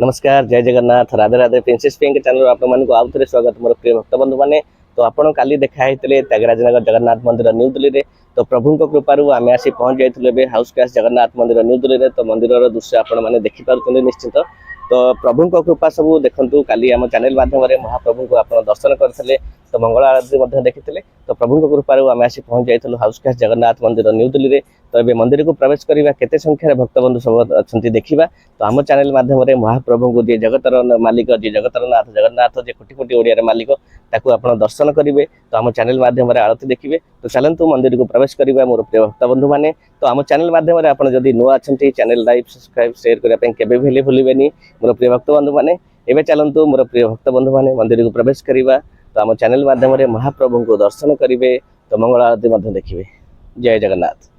नमस्कार जय जगन्नाथ राधे Radhe princess pink channel आपको आउ थे स्वागत मोर प्रिय भक्त बंधु मैंने तो आपड़ काली देखाई त्यागराजनगर जगन्नाथ मंदिर न्यू दिल्ली में तो प्रभु कृपारू आम आसी पहुंच जाइए हाउस कैश जगन्नाथ मंदिर न्यू दिल्ली में तो मंदिर दृश्य आपने देखिपुं निश्चित तो प्रभु कृपा सब देखूँ काली आम चैनल माध्यम महाप्रभु को आप दर्शन करते तो मंगल आरती देखी तो प्रभु कृपारू आम आसी पहुंच जाइए हाउस कैश जगन्नाथ मंदिर न्यू दिल्ली में तो ये मंदिर को प्रवेश करवा केते संख्यार भक्तबंधु सब अच्छा देखा तो आम चैनल माध्यम महाप्रभु को जी जगतर मालिक जी जगतर नाथ जगन्नाथ जी कोटि कोटि ओडिया मालिक ताकू आप दर्शन करेंगे तो आम चैनल माध्यम आरती देखिए तो चलतु मंदिर को प्रवेश करवा मोर प्रिय भक्त बंधु मैंने तो आम चैनल माध्यम आप नुआ अच्छा चैनल लाइक सब्सक्राइब शेयर करने केवे भी भूलें मोर प्रिय भक्त बंधु मैंने एवं चलतु मोर प्रिय भक्त बंधु मैंने मंदिर को प्रवेश करवा तो आम चैनल माध्यम महाप्रभु को दर्शन करेंगे तो मंगल आरती देखिए जय जगन्नाथ।